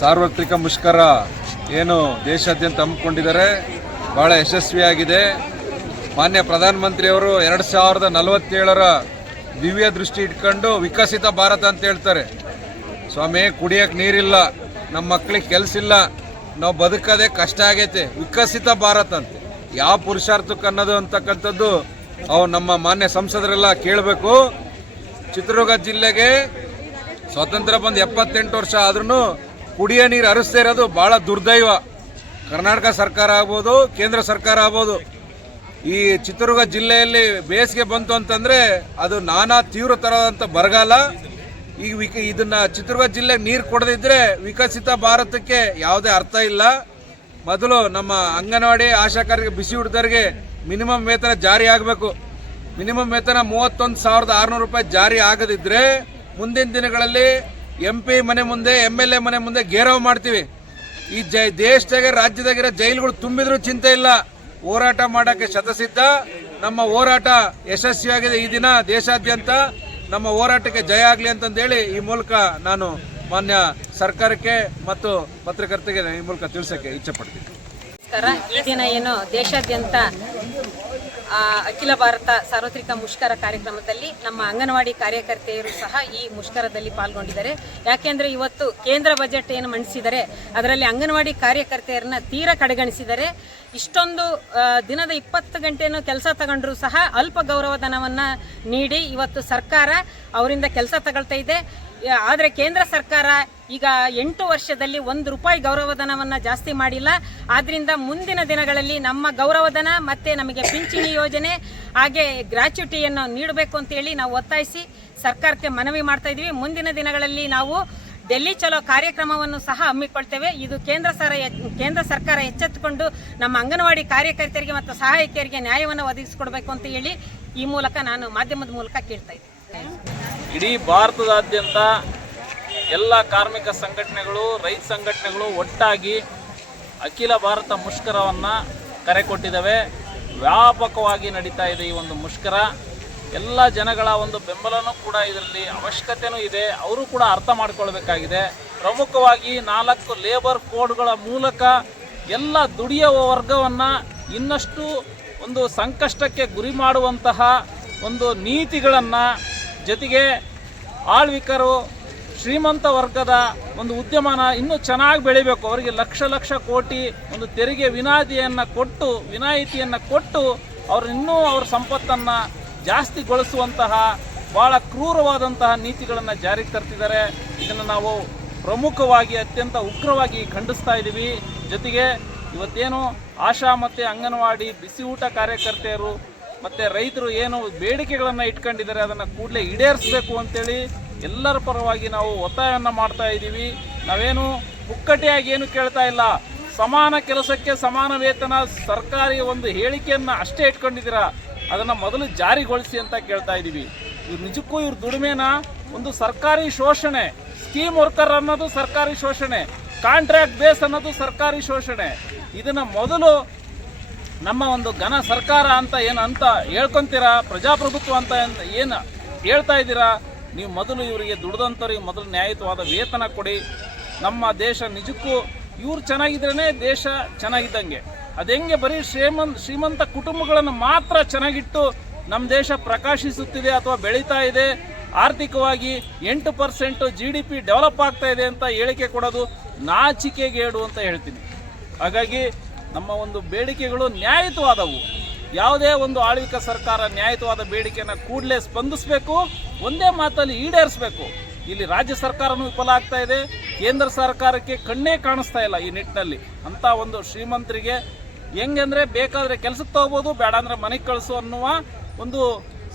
ಸಾರ್ವತ್ರಿಕ ಮುಷ್ಕರ ಏನು ದೇಶಾದ್ಯಂತ ಹಮ್ಮಿಕೊಂಡಿದ್ದಾರೆ, ಬಹಳ ಯಶಸ್ವಿಯಾಗಿದೆ. ಮಾನ್ಯ ಪ್ರಧಾನಮಂತ್ರಿಯವರು 2047ರ ದಿವ್ಯ ದೃಷ್ಟಿ ಇಟ್ಕೊಂಡು ವಿಕಸಿತ ಭಾರತ ಅಂತ ಹೇಳ್ತಾರೆ. ಸ್ವಾಮಿ, ಕುಡಿಯೋಕ್ಕೆ ನೀರಿಲ್ಲ, ನಮ್ಮ ಮಕ್ಕಳಿಗೆ ಕೆಲಸ ಇಲ್ಲ, ನಾವು ಬದುಕೋದೇ ಕಷ್ಟ ಆಗೈತೆ. ವಿಕಸಿತ ಭಾರತ ಅಂತೆ ಯಾವ ಪುರುಷಾರ್ಥಕ್ಕೆ ಅನ್ನೋದು ಅಂತಕ್ಕಂಥದ್ದು ಅವು ನಮ್ಮ ಮಾನ್ಯ ಸಂಸದರೆಲ್ಲ ಕೇಳಬೇಕು. ಚಿತ್ರದುರ್ಗ ಜಿಲ್ಲೆಗೆ ಸ್ವಾತಂತ್ರ್ಯ ಬಂದು 78 ವರ್ಷ ಆದ್ರೂ ಕುಡಿಯೋ ನೀರು ಹರಿಸ್ತಾ ಇರೋದು ಭಾಳ ದುರ್ದೈವ. ಕರ್ನಾಟಕ ಸರ್ಕಾರ ಆಗ್ಬೋದು, ಕೇಂದ್ರ ಸರ್ಕಾರ ಆಗ್ಬೋದು. ಈ ಚಿತ್ರದುರ್ಗ ಜಿಲ್ಲೆಯಲ್ಲಿ ಬೇಸಿಗೆ ಬಂತು ಅಂತಂದರೆ ಅದು ನಾನಾ ತೀವ್ರತರವಾದಂಥ ಬರಗಾಲ. ಈಗ ಇದನ್ನು ಚಿತ್ರದುರ್ಗ ಜಿಲ್ಲೆಗೆ ನೀರು ಕೊಡದಿದ್ದರೆ ವಿಕಸಿತ ಭಾರತಕ್ಕೆ ಯಾವುದೇ ಅರ್ಥ ಇಲ್ಲ. ಮೊದಲು ನಮ್ಮ ಅಂಗನವಾಡಿ ಆಶಾಕಾರರಿಗೆ, ಬಿಸಿ ಊಟದವರಿಗೆ ಮಿನಿಮಮ್ ವೇತನ ಜಾರಿ ಆಗಬೇಕು. ಮಿನಿಮಮ್ ವೇತನ 31,600 ರೂಪಾಯಿ ಜಾರಿ ಆಗದಿದ್ದರೆ ಮುಂದಿನ ದಿನಗಳಲ್ಲಿ MP ಮನೆ ಮುಂದೆ, MLA ಮನೆ ಮುಂದೆ ಘೇರಾವ್ ಮಾಡ್ತೀವಿ. ಈ ದೇಶದಾಗೆ ರಾಜ್ಯದಾಗಿರೋ ಜೈಲುಗಳು ತುಂಬಿದ್ರೂ ಚಿಂತೆ ಇಲ್ಲ, ಹೋರಾಟ ಮಾಡೋಕ್ಕೆ ಶತಸಿದ್ಧ. ನಮ್ಮ ಹೋರಾಟ ಯಶಸ್ವಿಯಾಗಿದೆ. ಈ ದಿನ ದೇಶಾದ್ಯಂತ ನಮ್ಮ ಹೋರಾಟಕ್ಕೆ ಜಯ ಆಗಲಿ ಅಂತಂದೇಳಿ ಈ ಮೂಲಕ ನಾನು ಮಾನ್ಯ ಸರ್ಕಾರಕ್ಕೆ ಮತ್ತು ಪತ್ರಕರ್ತರಿಗೆ ಈ ಮೂಲಕ ತಿಳಿಸೋಕ್ಕೆ ಇಚ್ಛೆಪಡ್ತೀನಿ. ಈ ದಿನ ಏನು ದೇಶಾದ್ಯಂತ ಅಖಿಲ ಭಾರತ ಸಾರ್ವತ್ರಿಕ ಮುಷ್ಕರ ಕಾರ್ಯಕ್ರಮದಲ್ಲಿ ನಮ್ಮ ಅಂಗನವಾಡಿ ಕಾರ್ಯಕರ್ತೆಯರು ಸಹ ಈ ಮುಷ್ಕರದಲ್ಲಿ ಪಾಲ್ಗೊಂಡಿದ್ದಾರೆ. ಯಾಕೆಂದರೆ ಇವತ್ತು ಕೇಂದ್ರ ಬಜೆಟ್ ಏನು ಮಂಡಿಸಿದರೆ ಅದರಲ್ಲಿ ಅಂಗನವಾಡಿ ಕಾರ್ಯಕರ್ತೆಯರನ್ನ ತೀರಾ ಕಡೆಗಣಿಸಿದ್ದಾರೆ. ಇಷ್ಟೊಂದು ದಿನದ 20 ಗಂಟೆಯನ್ನು ಕೆಲಸ ತಗೊಂಡ್ರೂ ಸಹ ಅಲ್ಪ ಗೌರವಧನವನ್ನು ನೀಡಿ ಇವತ್ತು ಸರ್ಕಾರ ಅವರಿಂದ ಕೆಲಸ ತಗೊಳ್ತಾ ಇದೆ. ಆದರೆ ಕೇಂದ್ರ ಸರ್ಕಾರ ಈಗ 8 ವರ್ಷದಲ್ಲಿ 1 ರೂಪಾಯಿ ಗೌರವಧನವನ್ನು ಜಾಸ್ತಿ ಮಾಡಿಲ್ಲ. ಆದ್ದರಿಂದ ಮುಂದಿನ ದಿನಗಳಲ್ಲಿ ನಮ್ಮ ಗೌರವಧನ ಮತ್ತು ನಮಗೆ ಪಿಂಚಣಿ ಯೋಜನೆ ಹಾಗೆ ಗ್ರಾಚ್ಯುಟಿಯನ್ನು ನೀಡಬೇಕು ಅಂತೇಳಿ ನಾವು ಒತ್ತಾಯಿಸಿ ಸರ್ಕಾರಕ್ಕೆ ಮನವಿ ಮಾಡ್ತಾ ಇದ್ದೀವಿ. ಮುಂದಿನ ದಿನಗಳಲ್ಲಿ ನಾವು ಡೆಲ್ಲಿ ಚಲೋ ಕಾರ್ಯಕ್ರಮವನ್ನು ಸಹ ಹಮ್ಮಿಕೊಳ್ತೇವೆ. ಇದು ಕೇಂದ್ರ ಸರ್ಕಾರ ಎಚ್ಚೆತ್ತುಕೊಂಡು ನಮ್ಮ ಅಂಗನವಾಡಿ ಕಾರ್ಯಕರ್ತರಿಗೆ ಮತ್ತು ಸಹಾಯಕಿಯರಿಗೆ ನ್ಯಾಯವನ್ನು ಒದಗಿಸಿಕೊಡ್ಬೇಕು ಅಂತ ಹೇಳಿ ಈ ಮೂಲಕ ನಾನು ಮಾಧ್ಯಮದ ಮೂಲಕ ಕೇಳ್ತಾ ಇದ್ದೀನಿ. ಇಡೀ ಭಾರತದಾದ್ಯಂತ ಎಲ್ಲ ಕಾರ್ಮಿಕ ಸಂಘಟನೆಗಳು, ರೈತ ಸಂಘಟನೆಗಳು ಒಟ್ಟಾಗಿ ಅಖಿಲ ಭಾರತ ಮುಷ್ಕರವನ್ನು ಕರೆ ಕೊಟ್ಟಿದ್ದಾವೆ. ವ್ಯಾಪಕವಾಗಿ ನಡೀತಾ ಇದೆ ಈ ಒಂದು ಮುಷ್ಕರ. ಎಲ್ಲ ಜನಗಳ ಒಂದು ಬೆಂಬಲನೂ ಕೂಡ ಇದರಲ್ಲಿ ಅವಶ್ಯಕತೆಯೂ ಇದೆ. ಅವರು ಕೂಡ ಅರ್ಥ ಮಾಡ್ಕೊಳ್ಬೇಕಾಗಿದೆ. ಪ್ರಮುಖವಾಗಿ 4 ಲೇಬರ್ ಕೋಡ್ಗಳ ಮೂಲಕ ಎಲ್ಲ ದುಡಿಯುವ ವರ್ಗವನ್ನು ಇನ್ನಷ್ಟು ಒಂದು ಸಂಕಷ್ಟಕ್ಕೆ ಗುರಿ ಮಾಡುವಂತಹ ಒಂದು ನೀತಿಗಳನ್ನು, ಜೊತೆಗೆ ಆಳ್ವಿಕರು ಶ್ರೀಮಂತ ವರ್ಗದ ಒಂದು ಉದ್ಯಮನ ಇನ್ನೂ ಚೆನ್ನಾಗಿ ಬೆಳಿಬೇಕು. ಅವರಿಗೆ ಲಕ್ಷ ಕೋಟಿ ಒಂದು ತೆರಿಗೆ ವಿನಾಯಿತಿಯನ್ನು ಕೊಟ್ಟು ಅವರು ಇನ್ನೂ ಅವ್ರ ಸಂಪತ್ತನ್ನು ಜಾಸ್ತಿಗೊಳಿಸುವಂತಹ ಭಾಳ ಕ್ರೂರವಾದಂತಹ ನೀತಿಗಳನ್ನು ಜಾರಿಗೆ ತರ್ತಿದ್ದಾರೆ. ಇದನ್ನು ನಾವು ಪ್ರಮುಖವಾಗಿ ಅತ್ಯಂತ ಉಗ್ರವಾಗಿ ಖಂಡಿಸ್ತಾ ಇದ್ದೀವಿ. ಜೊತೆಗೆ ಇವತ್ತೇನು ಆಶಾ ಮತ್ತು ಅಂಗನವಾಡಿ ಬಿಸಿ ಊಟ ಕಾರ್ಯಕರ್ತೆಯರು ಮತ್ತು ರೈತರು ಏನು ಬೇಡಿಕೆಗಳನ್ನು ಇಟ್ಕೊಂಡಿದ್ದಾರೆ ಅದನ್ನು ಕೂಡಲೇ ಈಡೇರಿಸಬೇಕು ಅಂತೇಳಿ ಎಲ್ಲರ ಪರವಾಗಿ ನಾವು ಒತ್ತಾಯವನ್ನು ಮಾಡ್ತಾ ಇದ್ದೀವಿ. ನಾವೇನು ಪುಕ್ಕಟೆಯಾಗಿ ಏನು ಕೇಳ್ತಾ ಇಲ್ಲ. ಸಮಾನ ಕೆಲಸಕ್ಕೆ ಸಮಾನ ವೇತನ ಸರ್ಕಾರಿ ಒಂದು ಹೇಳಿಕೆಯನ್ನು ಅಷ್ಟೇ ಇಟ್ಕೊಂಡಿದ್ದೀರಾ, ಅದನ್ನು ಮೊದಲು ಜಾರಿಗೊಳಿಸಿ ಅಂತ ಕೇಳ್ತಾ ಇದ್ದೀವಿ. ಇವ್ರು ನಿಜಕ್ಕೂ ಇವ್ರ ದುಡಿಮೆನ ಒಂದು ಸರ್ಕಾರಿ ಶೋಷಣೆ, ಸ್ಕೀಮ್ ವರ್ಕರ್ ಅನ್ನೋದು ಸರ್ಕಾರಿ ಶೋಷಣೆ, ಕಾಂಟ್ರಾಕ್ಟ್ ಬೇಸ್ ಅನ್ನೋದು ಸರ್ಕಾರಿ ಶೋಷಣೆ. ಇದನ್ನು ಮೊದಲು ನಮ್ಮ ಒಂದು ಘನ ಸರ್ಕಾರ ಅಂತ ಹೇಳ್ಕೊಂತೀರಾ, ಪ್ರಜಾಪ್ರಭುತ್ವ ಅಂತ ಏನು ಹೇಳ್ತಾ ಇದ್ದೀರಾ, ನೀವು ಮೊದಲು ಇವರಿಗೆ ದುಡ್ದಂಥವ್ರಿಗೆ ಮೊದಲು ನ್ಯಾಯಯುತವಾದ ವೇತನ ಕೊಡಿ. ನಮ್ಮ ದೇಶ ನಿಜಕ್ಕೂ ಇವ್ರು ಚೆನ್ನಾಗಿದ್ರೇ ದೇಶ ಚೆನ್ನಾಗಿದ್ದಂಗೆ. ಅದು ಹೆಂಗೆ ಬರೀ ಶ್ರೀಮಂತ ಕುಟುಂಬಗಳನ್ನು ಮಾತ್ರ ಚೆನ್ನಾಗಿಟ್ಟು ನಮ್ಮ ದೇಶ ಪ್ರಕಾಶಿಸುತ್ತಿದೆ ಅಥವಾ ಬೆಳೀತಾ ಇದೆ, ಆರ್ಥಿಕವಾಗಿ 8% GDP ಡೆವಲಪ್ ಆಗ್ತಾ ಇದೆ ಅಂತ ಹೇಳಿಕೆ ಕೊಡೋದು ನಾಚಿಕೆಗೇಡು ಅಂತ ಹೇಳ್ತೀನಿ. ಹಾಗಾಗಿ ನಮ್ಮ ಒಂದು ಬೇಡಿಕೆಗಳು ನ್ಯಾಯಯುತವಾದವು. ಯಾವುದೇ ಒಂದು ಆಳ್ವಿಕ ಸರ್ಕಾರ ನ್ಯಾಯಯುತವಾದ ಬೇಡಿಕೆಯನ್ನು ಕೂಡಲೇ ಸ್ಪಂದಿಸಬೇಕು, ಒಂದೇ ಮಾತಲ್ಲಿ ಈಡೇರಿಸಬೇಕು. ಇಲ್ಲಿ ರಾಜ್ಯ ಸರ್ಕಾರನೂ ವಿಫಲ ಆಗ್ತಾ ಇದೆ, ಕೇಂದ್ರ ಸರ್ಕಾರಕ್ಕೆ ಕಣ್ಣೇ ಕಾಣಿಸ್ತಾ ಇಲ್ಲ ಈ ನಿಟ್ಟಿನಲ್ಲಿ. ಅಂಥ ಒಂದು ಶ್ರೀಮಂತರಿಗೆ ಹೆಂಗಂದರೆ ಬೇಕಾದರೆ ಕೆಲಸಕ್ಕೆ ತಗೋಬೋದು, ಬೇಡ ಅಂದರೆ ಮನೆಗೆ ಕಳಿಸು ಅನ್ನುವ ಒಂದು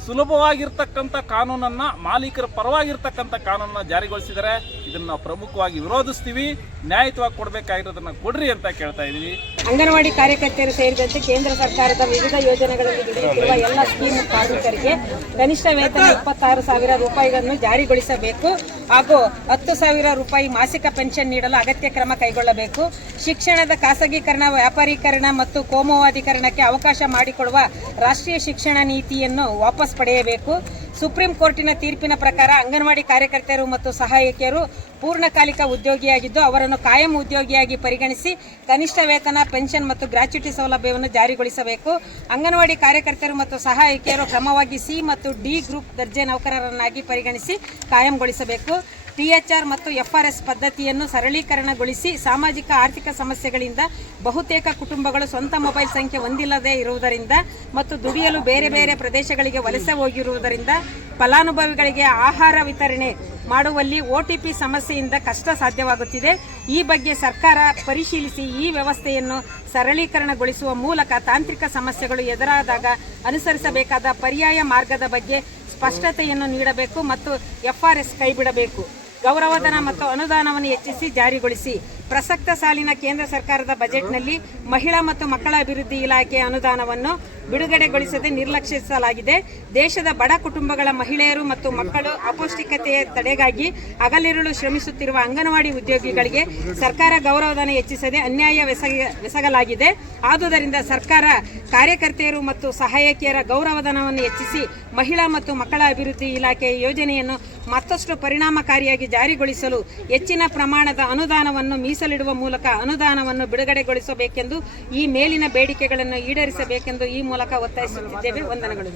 ಸುಲಭವಾಗಿರ್ತಕ್ಕಂಥ ಕಾನೂನನ್ನು, ಮಾಲೀಕರ ಪರವಾಗಿರ್ತಕ್ಕಂಥ ಕಾನೂನನ್ನು ಜಾರಿಗೊಳಿಸಿದರೆ ಇದನ್ನು ನಾವು ಪ್ರಮುಖವಾಗಿ ವಿರೋಧಿಸ್ತೀವಿ. ನ್ಯಾಯಯುತವಾಗಿ ಕೊಡಬೇಕಾಗಿರೋದನ್ನು ಕೊಡ್ರಿ ಅಂತ ಕೇಳ್ತಾ ಇದ್ದೀವಿ. ಅಂಗನವಾಡಿ ಕಾರ್ಯಕರ್ತೆಯರು ಸೇರಿದಂತೆ ಕೇಂದ್ರ ಸರ್ಕಾರದ ವಿವಿಧ ಯೋಜನೆಗಳಲ್ಲಿ ದುಡಿಯುತ್ತಿರುವ ಎಲ್ಲ ಸ್ಕೀಮ್ ಕಾರ್ಮಿಕರಿಗೆ ಕನಿಷ್ಠ ವೇತನ 26,000 ರೂಪಾಯಿಗಳನ್ನು ಜಾರಿಗೊಳಿಸಬೇಕು ಹಾಗೂ 10,000 ರೂಪಾಯಿ ಮಾಸಿಕ ಪೆನ್ಷನ್ ನೀಡಲು ಅಗತ್ಯ ಕ್ರಮ ಕೈಗೊಳ್ಳಬೇಕು. ಶಿಕ್ಷಣದ ಖಾಸಗೀಕರಣ, ವ್ಯಾಪಾರೀಕರಣ ಮತ್ತು ಕೋಮುವಾದೀಕರಣಕ್ಕೆ ಅವಕಾಶ ಮಾಡಿಕೊಡುವ ರಾಷ್ಟ್ರೀಯ ಶಿಕ್ಷಣ ನೀತಿಯನ್ನು ವಾಪಸ್ ಪಡೆಯಬೇಕು. ಸುಪ್ರೀಂ ಕೋರ್ಟಿನ ತೀರ್ಪಿನ ಪ್ರಕಾರ ಅಂಗನವಾಡಿ ಕಾರ್ಯಕರ್ತೆಯರು ಮತ್ತು ಸಹಾಯಕಿಯರು ಪೂರ್ಣಕಾಲಿಕ ಉದ್ಯೋಗಿಯಾಗಿದ್ದು ಅವರನ್ನು ಕಾಯಂ ಉದ್ಯೋಗಿಯಾಗಿ ಪರಿಗಣಿಸಿ ಕನಿಷ್ಠ ವೇತನ, ಪೆನ್ಷನ್ ಮತ್ತು ಗ್ರಾಚ್ಯುಟಿ ಸೌಲಭ್ಯವನ್ನು ಜಾರಿಗೊಳಿಸಬೇಕು. ಅಂಗನವಾಡಿ ಕಾರ್ಯಕರ್ತೆಯರು ಮತ್ತು ಸಹಾಯಕಿಯರು ಕ್ರಮವಾಗಿ ಸಿ ಮತ್ತು ಡಿ ಗ್ರೂಪ್ ದರ್ಜೆ ನೌಕರರನ್ನಾಗಿ ಪರಿಗಣಿಸಿ ಕಾಯಂಗೊಳಿಸಬೇಕು. THR ಮತ್ತು FRS ಪದ್ಧತಿಯನ್ನು ಸರಳೀಕರಣಗೊಳಿಸಿ ಸಾಮಾಜಿಕ ಆರ್ಥಿಕ ಸಮಸ್ಯೆಗಳಿಂದ ಬಹುತೇಕ ಕುಟುಂಬಗಳು ಸ್ವಂತ ಮೊಬೈಲ್ ಸಂಖ್ಯೆ ಹೊಂದಿಲ್ಲದೆ ಇರುವುದರಿಂದ ಮತ್ತು ದುಡಿಯಲು ಬೇರೆ ಬೇರೆ ಪ್ರದೇಶಗಳಿಗೆ ವಲಸೆ ಹೋಗಿರುವುದರಿಂದ ಫಲಾನುಭವಿಗಳಿಗೆ ಆಹಾರ ವಿತರಣೆ ಮಾಡುವಲ್ಲಿ OTP ಸಮಸ್ಯೆಯಿಂದ ಕಷ್ಟ ಸಾಧ್ಯವಾಗುತ್ತಿದೆ. ಈ ಬಗ್ಗೆ ಸರ್ಕಾರ ಪರಿಶೀಲಿಸಿ ಈ ವ್ಯವಸ್ಥೆಯನ್ನು ಸರಳೀಕರಣಗೊಳಿಸುವ ಮೂಲಕ ತಾಂತ್ರಿಕ ಸಮಸ್ಯೆಗಳು ಎದುರಾದಾಗ ಅನುಸರಿಸಬೇಕಾದ ಪರ್ಯಾಯ ಮಾರ್ಗದ ಬಗ್ಗೆ ಸ್ಪಷ್ಟತೆಯನ್ನು ನೀಡಬೇಕು ಮತ್ತು FRS ಕೈಬಿಡಬೇಕು. ಗೌರವಧನ ಮತ್ತು ಅನುದಾನವನ್ನು ಹೆಚ್ಚಿಸಿ ಜಾರಿಗೊಳಿಸಿ. ಪ್ರಸಕ್ತ ಸಾಲಿನ ಕೇಂದ್ರ ಸರ್ಕಾರದ ಬಜೆಟ್ನಲ್ಲಿ ಮಹಿಳಾ ಮತ್ತು ಮಕ್ಕಳ ಅಭಿವೃದ್ಧಿ ಇಲಾಖೆಯ ಅನುದಾನವನ್ನು ಬಿಡುಗಡೆಗೊಳಿಸದೆ ನಿರ್ಲಕ್ಷಿಸಲಾಗಿದೆ. ದೇಶದ ಬಡ ಕುಟುಂಬಗಳ ಮಹಿಳೆಯರು ಮತ್ತು ಮಕ್ಕಳು ಅಪೌಷ್ಟಿಕತೆಯ ತಡೆಗಾಗಿ ಹಗಲಿರುಳು ಶ್ರಮಿಸುತ್ತಿರುವ ಅಂಗನವಾಡಿ ಉದ್ಯೋಗಿಗಳಿಗೆ ಸರ್ಕಾರ ಗೌರವಧನ ಹೆಚ್ಚಿಸದೆ ಅನ್ಯಾಯ ಎಸಗಲಾಗಿದೆ. ಆದುದರಿಂದ ಸರ್ಕಾರ ಕಾರ್ಯಕರ್ತೆಯರು ಮತ್ತು ಸಹಾಯಕಿಯರ ಗೌರವಧನವನ್ನು ಹೆಚ್ಚಿಸಿ ಮಹಿಳಾ ಮತ್ತು ಮಕ್ಕಳ ಅಭಿವೃದ್ಧಿ ಇಲಾಖೆಯ ಯೋಜನೆಯನ್ನು ಮತ್ತಷ್ಟು ಪರಿಣಾಮಕಾರಿಯಾಗಿ ಜಾರಿಗೊಳಿಸಲು ಹೆಚ್ಚಿನ ಪ್ರಮಾಣದ ಅನುದಾನವನ್ನು ಮೀಸಲಿಡುವ ಮೂಲಕ ಅನುದಾನವನ್ನು ಬಿಡುಗಡೆಗೊಳಿಸಬೇಕೆಂದು ಈ ಮೇಲಿನ ಬೇಡಿಕೆಗಳನ್ನು ಈಡೇರಿಸಬೇಕೆಂದು ಈ ಮೂಲಕ ಒತ್ತಾಯಿಸುತ್ತಿದ್ದೇವೆ. ವಂದನೆಗಳು.